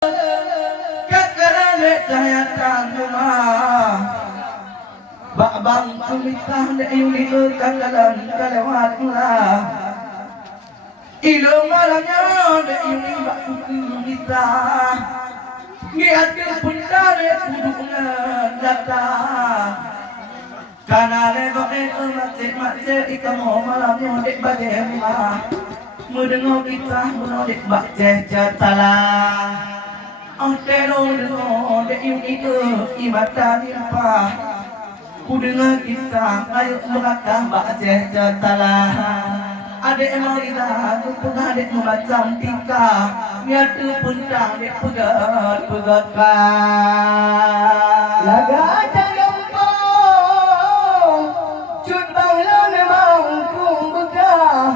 kakarane cahaya rumah babang kumitah na yuli kakalan kalawat mula ilong malangnya na yuli bakukumitah ngiat ke pundare kudungan data kanale bakit umat ikamu malamnya dek bagaimana mendengar kita menodek bakceh jatala oh tero dengar dek yuli ibatan impah ku dengar kita ayo melangkah bakceh jatala adek mau kita ku pengadek memacam tika niat tu puntang dek pegat laga jayempong cut bangla memang kung begah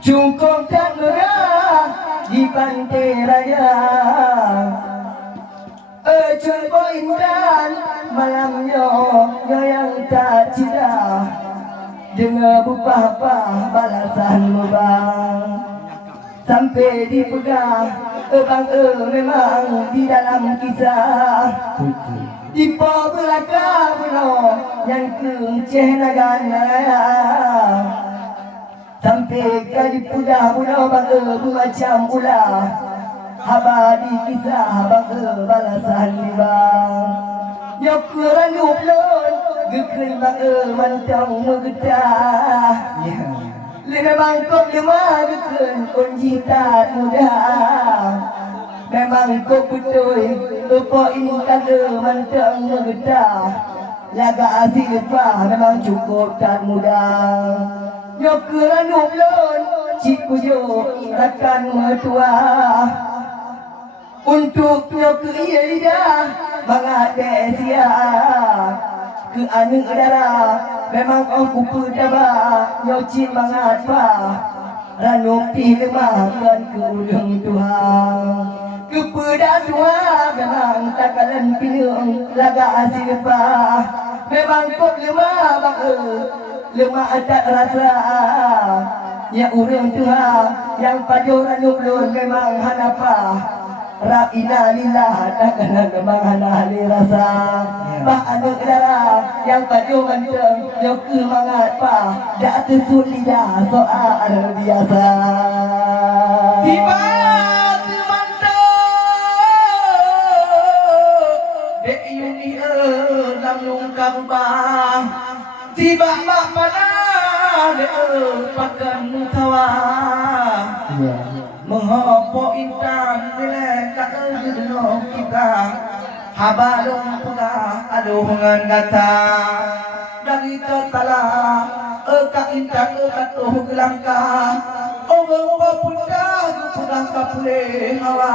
cukup dan murah di pantai raya coba indah malamnya yang tak cira dengar apa balasan bang sampai dipegang bang memang di dalam kisah di bawah belakang yang keceh nagana sampai kali pudah bang macam ulah habadi kisah bang balasan bang nyokuran uplon gekei bang mantang megetah lina bangkok lima gekei onjitat mudah memang kau betul lupa ingat mantang megetah laga asyik memang cukup tak mudah nyokuran uplon cikuyo akan mertua untuk nyok iya lidah mengade sia ke anu darah memang aku pedaba nyocin mangat pa ranuk ti lemah dan ke udang Tuhan ke peda tua memang takalan pinung laga asyik pa memang kok lemah bang lemah tak rasa ya urang Tuhan yang pajoran nublon memang hanapa Rab ina lillah takkan memang hanali rasa bah anak darah yang padu manteng yang kemangat pa dak tersul lidah soal biasa tiba manteng dek yuni lam lungkang bang tiba mak pada dek pakan mutawa menghopo intan bila kat dengar kita habalung pula aduhungan kata dari tetala kak intan katuh gelangka ngompo punda pulang kapule hawa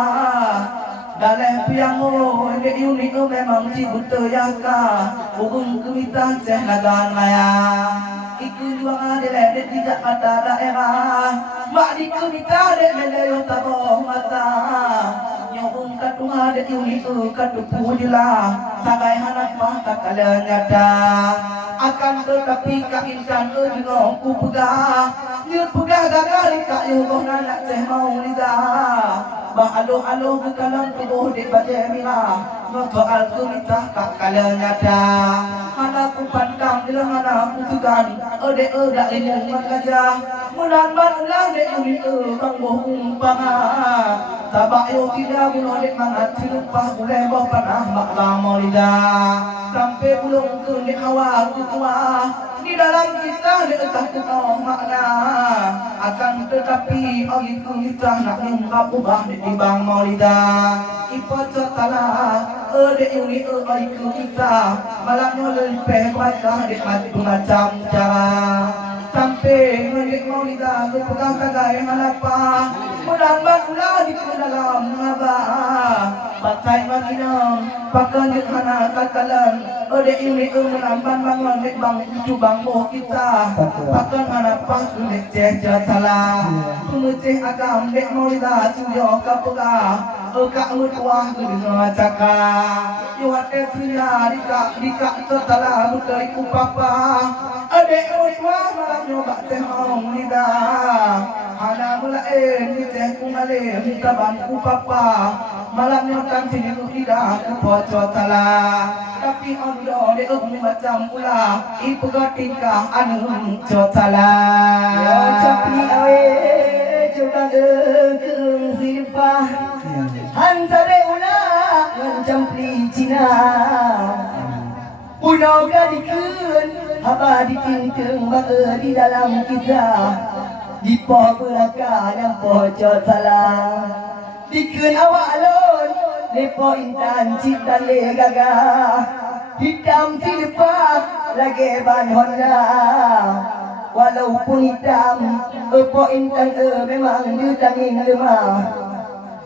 dalam piango dek yuni memang cibuta yaka ugung kumita ceh nagan maya ikut juang ada dek tidak mata daerah mak di kumita dek meleyo taboh mata nyobung katunga dek yuni katupu jela tagai hanat mah takala nyata akan tetapi kak insan dengan ku pegah dia pegah gagari kak yuboh nanak ceh mau lidah bah aloh bukalan tubuh dek bajai mila soal kumita kak kala nyata mana ku pandang bila mana ku tugan dek dak ini mengajah mulan barulah dek yuni bang boh umpama tabak yo tidak bunuh dek mangat silupah boleh boh panah mak lama lidah sampai bulung ke dek awal ku tua di dalam kita dekat kenal makna akan tetapi agi kita nak mengungkap ubah di bang maulidah ipat setala dek yuni agi kita malamnya lempeh baca dek macam cara sampai ngedek maulidah ku pegang kagai halapa mudah barulah di dalam ngabah pakai makinam pakai jekana kakalan dek yuni menampan bangun dek bang cubang boh kita pakai hanapah dek ceh jatala pemeceh agam dek maulidah cuyo kapega kak mutuah dengan caka yuate kriya dika tetala bukai ku papa adek mutuah malam nyoba teh maulida Hana mulain di teh ku malih taban ku papa malam nyotan sini ku tidak ke pojok tala tapi ondo de macam pula ibu tingkah anu jotala Yo capi awe coba keung silpah Hantare ula ngancam Cina Pulau gadikeun haba ditingkeung bae di dalam kisah di poh beraka yang pojok salah dikeun awak alon lepo intan cinta le gagah hitam silpah lagi ban Honda walaupun hitam po intan memang ditanging lemah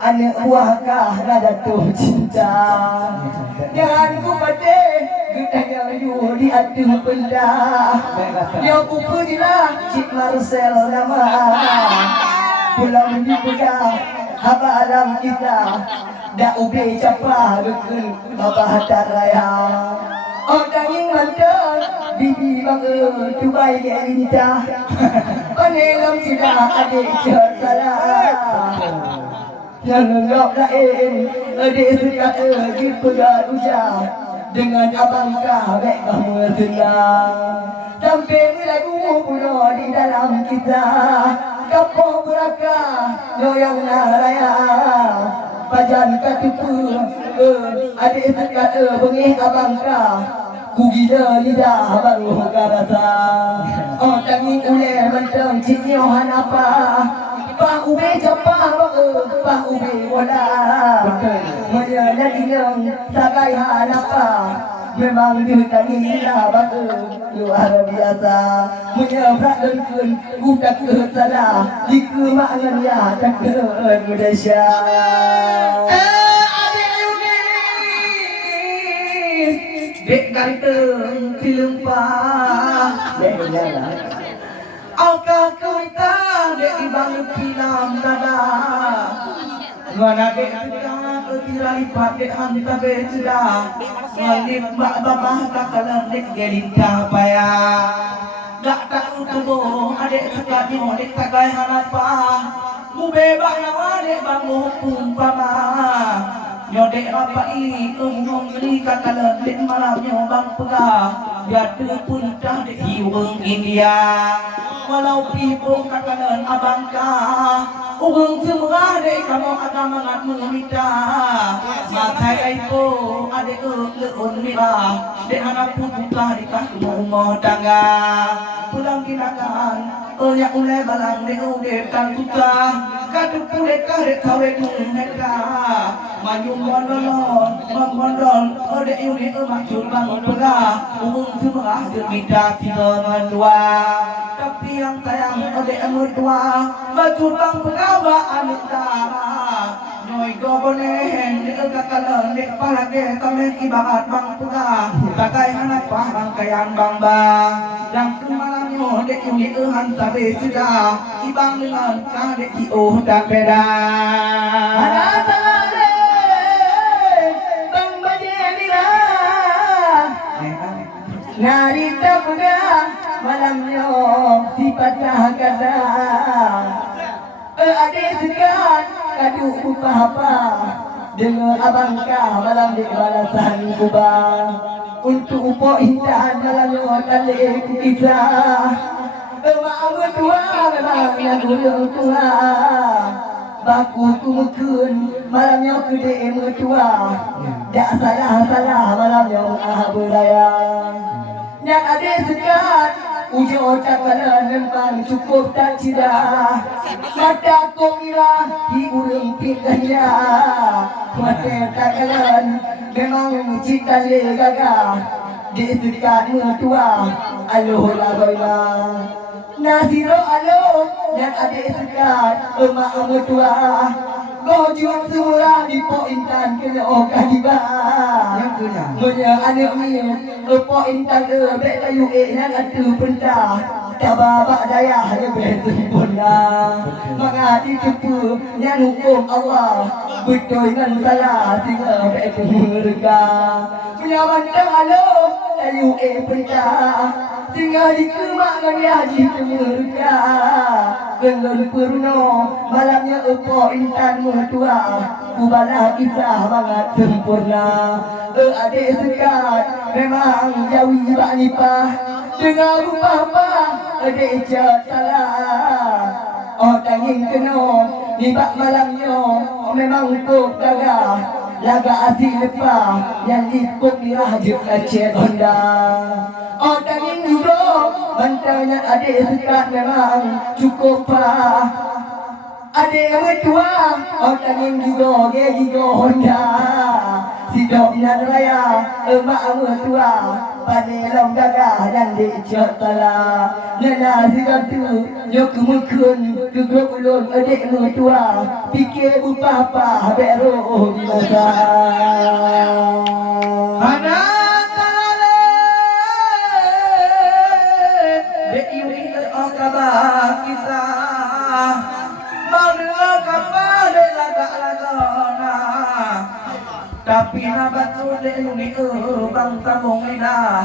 anak buahkah nada tuh cinta jangan ku pade gedanya yu di aduh benda yang ku pujilah Cik Marcel nama pulang dipegang haba alam kita dak ube capa gekun babah daraya oh danging mantan bibi bang Dubai dia minta panelam tidak adik salah yang enggak lain adik suka di pegang ujar dengan abang kawek kamu senang sampai melagu pulau di dalam kita kapoh beraka doyang naraya pajan katupu adik suka bengih abang kau ku gila lidah baru karasa oh tanging ule menteng ciknya hanapa Pak ube japa pak ube bola menyelah dilang sakai hanapa memang ditanging lah luar biasa menyebrak dengkun bukan kesalah diku maknan ya tak Indonesia dek ganteng tilempah dek lah Alka kita dek ibang pilam dada Mana dek kita ketira lipat dek hanta beceda Ngalip mbak babah kakalan dek gelin kapaya Gak tahu tubuh adek sekadimo dek tagai hanapa Mube bak nyawa dek bangu pumpama Nyodek rapai umum beli kakalan dek malamnya bang pegah Biar pun dah dek hiweng India Walau pipo kakalan abangka Ugung semua dek kamu akan mangat mengemita Matai aipo adek leun mirah Dek anak putulah di kaki rumah tangga Pulang kinakan Oleh ule balang dek udek kan tutah Kaduk pulek dek kawet mungeka Maju mondolon Mondol Odek yuri maksud bang pegah Ugung semua jemita tiga mendua Tapi yang sayang odek mertua Baju bang pegawa anik darah Noi gobonehen dek kakalan dek palage kami ibarat bang pegah Takai anak pahang kayan bang bang Yang kemalannya dek yuri hantar sudah Ibang dengan kadek iuh tak beda Narita pegang malamnya sifatnya kata adik sekat kadu apa dengan abang kah malam di balasan kubang untuk upo indah malamnya talik kisah mak mertua memang yang gulung tua baku kumukun malamnya gede mertua tak salah malamnya beraya yang adik sekat ujung cakaran memang cukup tak cira mata kau kira di urung pingganya mata cakaran memang cita le gagah di sekat mertua aloh lagoilah nasiro aloh yang adik sekat emak mertua Gojung semurah di po intan kena okah di bah. Yang punya Punya anak ni po intan bek kayu yang ada pentah. Tababak daya dia betul punah. Mengadi kepu yang hukum Allah betul dengan salah tinggal bek mereka. Punya mandang alo LUA pecah tinggal di kemak dengan di temurka Gelun purno malamnya upo intan mertua Kubala kisah banget sempurna adik sekat memang jawi bak nipah dengar bapa adik cat salah oh tanging kena di bak malamnya memang kok gagah laga asyik lepas yang lipuk mirah je kacet Honda oh tanging juga bantanya adik sekat memang cukup pah adik mertua oh tanging juga juga Honda sidoknya raya emak mertua panelong gagah dan dicot tala nana sikap tu yo kemukun gegok ulun adik mertua fikir bapa beru masa Ana tale be ini akaba kita mana kapal laga-lagana tapi nabatu de uni bang tamong lidah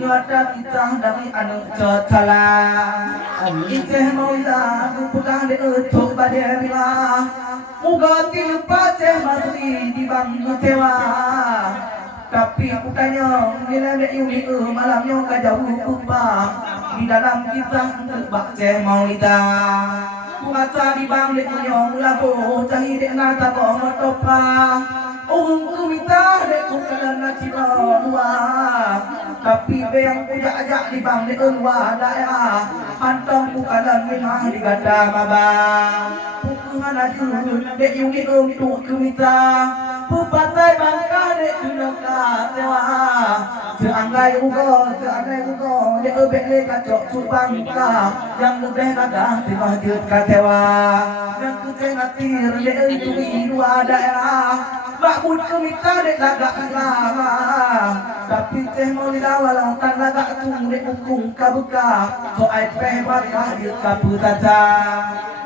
nyata kita dari anu cotala iteh mau ida bukan de tuk badai bila muga tilupa teh mati di bang tewa tapi bukannya bila de uni malamnya kajauh lupa di dalam kita terbak teh mau ida Kumata di bang de nyong labo cahi de nata boh motopa Ung kumita de kukalan na dua tapi be yang puja ajak di bang de unwa daya antong kukalan memang di gada mabang pukungan ajun de yungi tu kumita pupatai bangka de dunaka tewa Seanggai ugo de ebele kacok subangka yang lebih gagah timah jut katewa yang kutenatir de itu dua daerah Bakbun kumita dek lagak lama tapi teh mau dilawalang tan lagak tung dek ukung kabuka so ai peh bakah di kaputata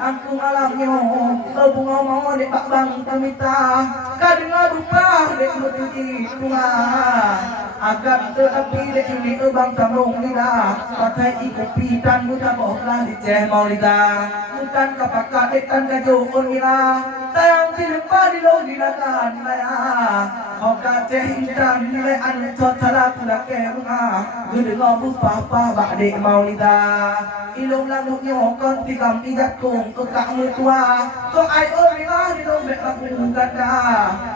aku malamnya bunga mau dek bak bang kumita kadang lupa dek mutuji rumah agak terapi dek ini bang tamung lida pakai ikopi dan muda bohlah di teh mau lida bukan kapakat dek kan kajuun lida tayang silpa di lo dilakan maya oka cehitan nilai anu cotala kulake bunga gede ngobu papa bakde maulida ilung lamuknya kon tikam ijat kong kekak mutua to ai olina di lo mek laku ganda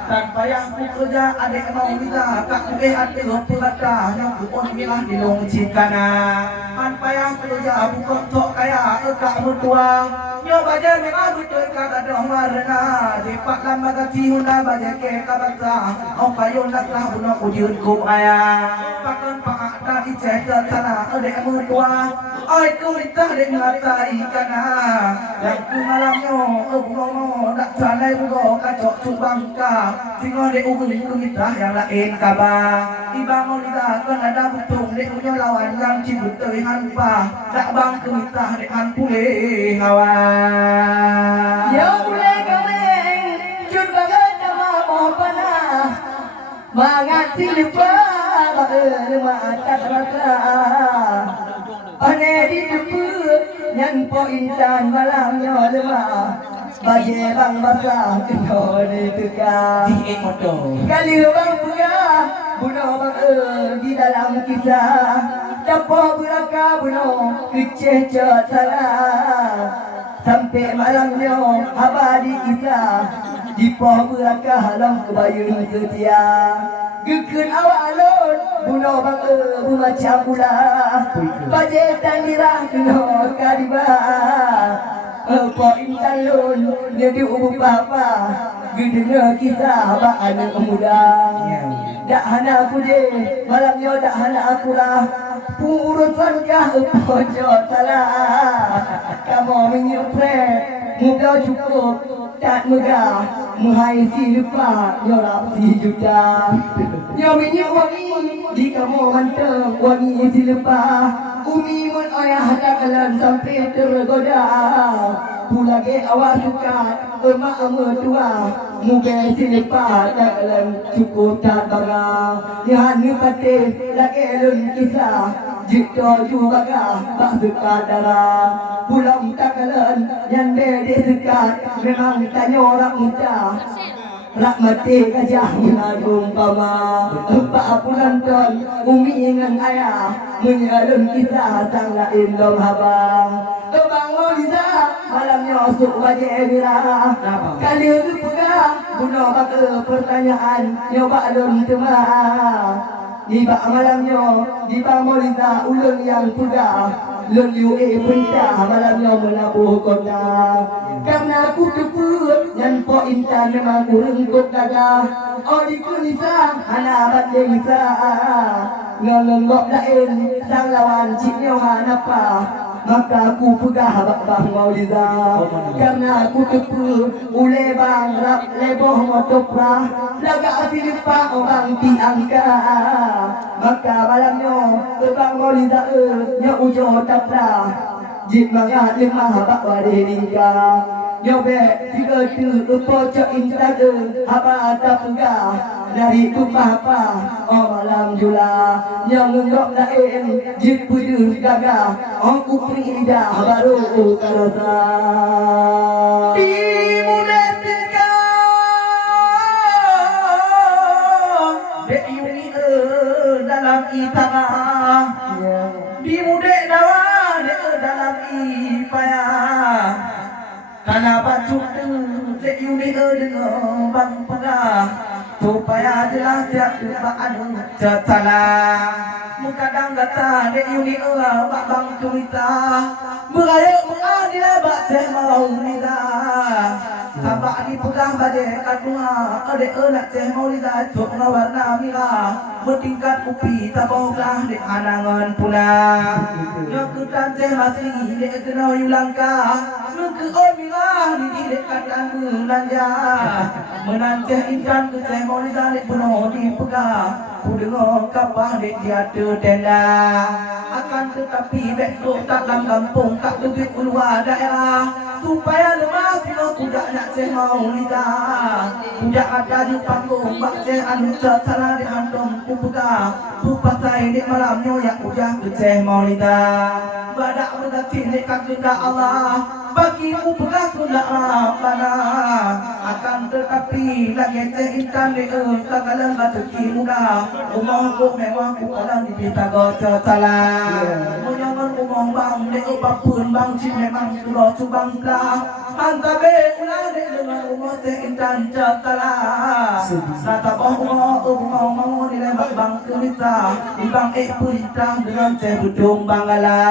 dan payah ku kerja adek maulida kak kueh ate hopu ganda yang ku on milah di long cikana an payah kerja bukot tok kaya kekak mutua nyo baja memang betul kagak dong warna di pak lama kati huna baja ke kabata oh payon laklah buno ujun kum ayah pakon pak dan iceh tertana adek mutua oi ku itah dek ngatai kana yang ku malamnya bungo nak canai bungo kacok subangka tinggal dek ugun ku itah yang lain kaba ibang lidah kan ada butung dek punya lawan yang cibut terihan pa tak bang ku itah dek han pule hawa ya boleh kameng jun banget nama mohpana mangat silpa mata raka ane di depu yang pointan malamnya lemah bagi bang basa kena di tukar di ekoto kali bang punya bunuh bang di dalam kisah capoh beraka bunuh keceh cat salah sampai malamnya abadi kisah di poh beraka halam kebayun setia gekun awak alun bunuh bang macam pula bajetan dirah kena kadibah po intan lun jadi ubu bapa gedenya kisah bak anak muda dak hana aku je malamnya dak hana aku lah urusan kah pojok salah kamu menyupre muda cukup tak megah Muhai si lupa Nyorap si juta Nyominya wangi Di kamu manteng Wangi si lupa Umi mun ayah dakalan Sampai tergoda Pulage awak suka Emak mertua Muge si lupa Dakalan cukup tak baga Lihat ni patih Lagi lun kisah Jika juga tak suka darah Pulang takalan yang beda sekat Memang tanya orang muda Rak mati gajah mengagung pama Empat bulan ton Umi dengan ayah Menyalun kisah sang lain dom habang Abang Mauliza Malamnya sok wajah mirah Kali itu pegang Guna baka pertanyaan Nyoba lun temah Di bak malamnya Di bak Mauliza ulun yang pegang Lun UA perintah malamnya menabuh kota Karena aku keput Yang po intan memang kurang kok gagah Oh di kunisa Hana banding sa Ngelonggok lain Sang lawan ciknya hanapa Maka aku pegah bak-bak Mauliza Karena aku keput Ule bang rap leboh motoprah Laga hati lupa orang tiangka Maka malamnya Bang Mauliza Nya ujo taplah Jit mangat lemah bak wadi lingka Nyobe tiga tu pocok intan Haba tapugah Dari tupah-apa Oh malam jula Yang ngenggok lain Jit pudu gagah Oh kupri dah baru kerasa Di muda tika Dek Yuni dalam itara Di muda dawa Dek dalam ipaya Karena bacuk Dek Yuni dengan bang pegah Supaya jelas tiap debaan Cetala Mukadang kata Dek Yuni bak bang kumita Berayuk mengadil bak teh mau nida Tabak di pegang badai kadua Adek nak teh mau nida Tuk warna mirah Bertingkat kupi taboklah Dek anangan puna Nyokutan teh masih Dek kena yulangka Nuke on mirah Didi dek kadang belanja Menanceh intan ke teh mau nida Dek penuh di pegang Ku dengar kapah dek dia tenda Akan tetapi bekdok tak dalam kampung Tak duit keluar daerah Supaya lemah bila kudak nak ceh mau lidah Kudak ada di panggung Bak ceh anu tertara di hantum ku pegang Ku patai dek malamnya yang udah ke ceh mau lidah Badak berdatin dek kagenda Allah Bagi ku pegang ku nak rampana Akan tetapi lagi ceh intan dek Kagalan bateki muda Umah ku mewah ku kalang di pita gota tala Menyangan umah bang dek apapun bang cik memang suruh cubang belah Hantabe ulah dek dengan umah teh intan cetala Nata boh umah mau di lembak bang kelita Di bang perintah dengan teh bedung bangala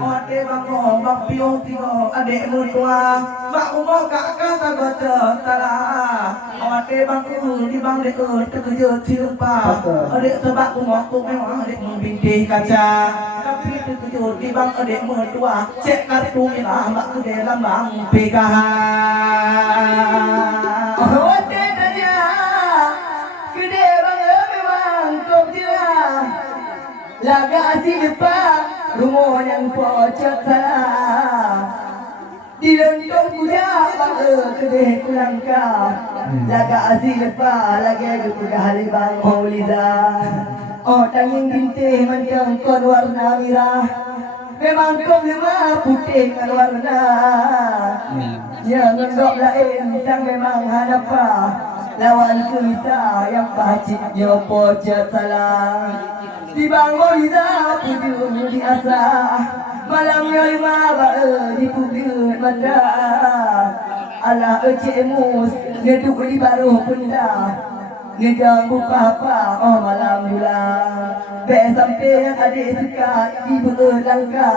Ode bang bang piong tigo adek mertua Bak umah kakak tago cetala Ode bang di bang dek terkeja cilpa Adek sebab umah ku mewah adek membintih kaca Tapi terkejut di bang adek mertua Cek kartu mirah bak ku dalam bang PKH Oh adek tanya Gede bang memang kau jelah Laga hati depan Rumah yang pocok salah Di lontong kuda bang kedeh kulangka Laga hati depan Lagi aku kuda hari bang Mauliza Oh tanging bintih mancang kon warna mirah Memang kau lemah putih dengan warna Yang ngendok lain sang memang hanapa Lawan kita yang pacitnya pocok salah Di bang Mauliza pudung di asah Malamnya lima di pudung manda Ala cik mus ngeduk di baru punda Ngedang buka-apa oh malam bulan Bek sampai yang adik suka di berlangka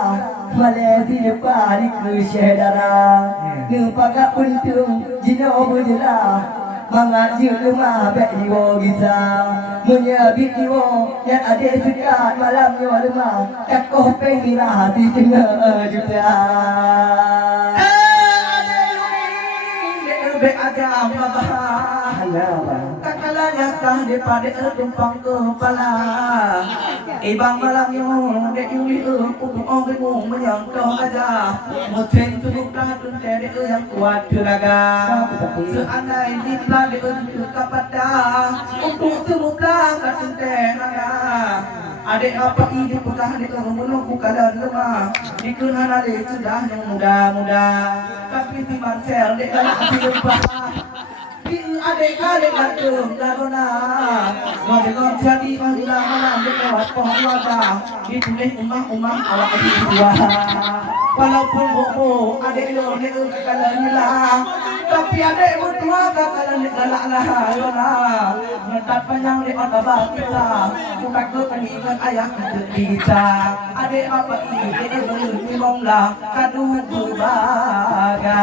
Malaysia depan di kesyah darah Ngepakat puntung jina berjelah Mangat je lemah bek jiwa gisah Menyabit jiwa yang adik suka malamnya lemah Kakoh pengirah di tengah juta be ada mabah Kenapa? kakalanya kah de pade tumpang kepala ibang malam yung de yuli upung ong mu menyangkau aja moten tuluk lah tun de yang kuat teraga seandai di plan de kepada untuk semula katun de adik apa ini pekah di menunggu keadaan lemah di kunana de sudah yang muda-muda tapi si Marcel de kalau lupa adik-adik kandung darona mau dengan jadi orang malam di lewat pohon wajah ditulis umah-umah awak di dua walaupun bobo adik lo ni kekalan lah tapi adik berdua kekalan ni galak lah yona ngetat panjang di otak kita bukan ke pendidikan ayah kita adik apa ini belum lah kadu berbagai